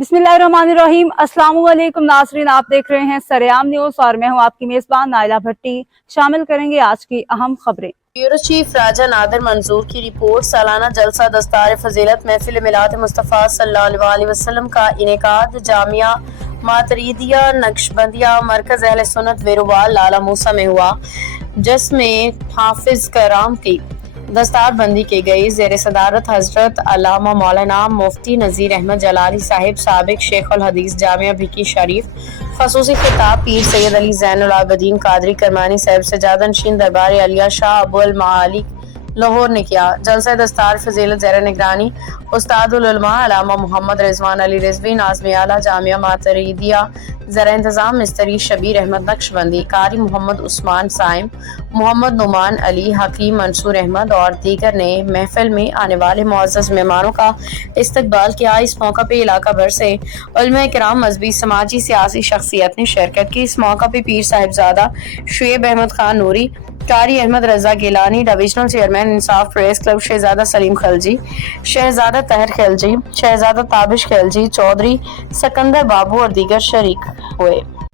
बिस्मिल्लाहिर्रहमानिर्रहीम। अस्सलाम वालेकुम नाज़रीन, आप देख रहे हैं सरेआम न्यूज़ और मैं हूं आपकी मेज़बान नाइला भट्टी। शामिल करेंगे आज की अहम खबरें। ब्यूरो चीफ राजा नादिर मंजूर की रिपोर्ट। सालाना जलसा दस्तार फजीलत महफिल मिलाद मुस्तफ़ा सल्लल्लाहु अलैहि वसल्लम का इनेकाद जामिया मातरीदिया नक्शबंदिया मरकज अहले सुन्नत वेरुवाल लाला मूसा में हुआ, जिसमें हाफिज कराम की दस्तार बंदी की गई। ज़ेर सदारत हजरत अल्लामा मौलाना मुफ्ती नज़ीर अहमद जलाली साहिब, साबिक शेख उल हदीस जामिया भिकी शरीफ, खसूसी खिताब पीर सैयद अली ज़ैनुल आबिदीन कादरी करमानी साहिब, सजादा नशीन दरबार अलिया शाह अबुल मालिक लाहौर ने किया। जलसा दस्तार फजीलत ज़ेर निगरानी उस्तादुल उलमा अल्लामा मोहम्मद रिजवान अली रिजवी नाज़िम आला जामिया मातरीदिया, ज़र इंतज़ाम मिस्त्री शबीर अहमद नक्शबंदी, कारी मोहम्मद उस्मान साइम, मोहम्मद नुमान अली, हकीम मंसूर अहमद और दीगर ने महफिल में आने वाले मुअज़्ज़ज़ मेहमानों का इस्तकबाल किया। इस मौका पर इलाका भर से उलमा किराम, मजहबी, समाजी, सियासी शख्सियत ने शिरकत की। इस मौका पर पीर साहिबजादा शुएब अहमद खान नूरी, कारी अहमद रजा गिलानी, डिविजनल चेयरमैन इंसाफ प्रेस क्लब शहजादा सलीम खिलजी, शहजादा तहर खिलजी, शहजादा ताबिश खिलजी, चौधरी सिकंदर बाबू और दीगर शरीक हुए।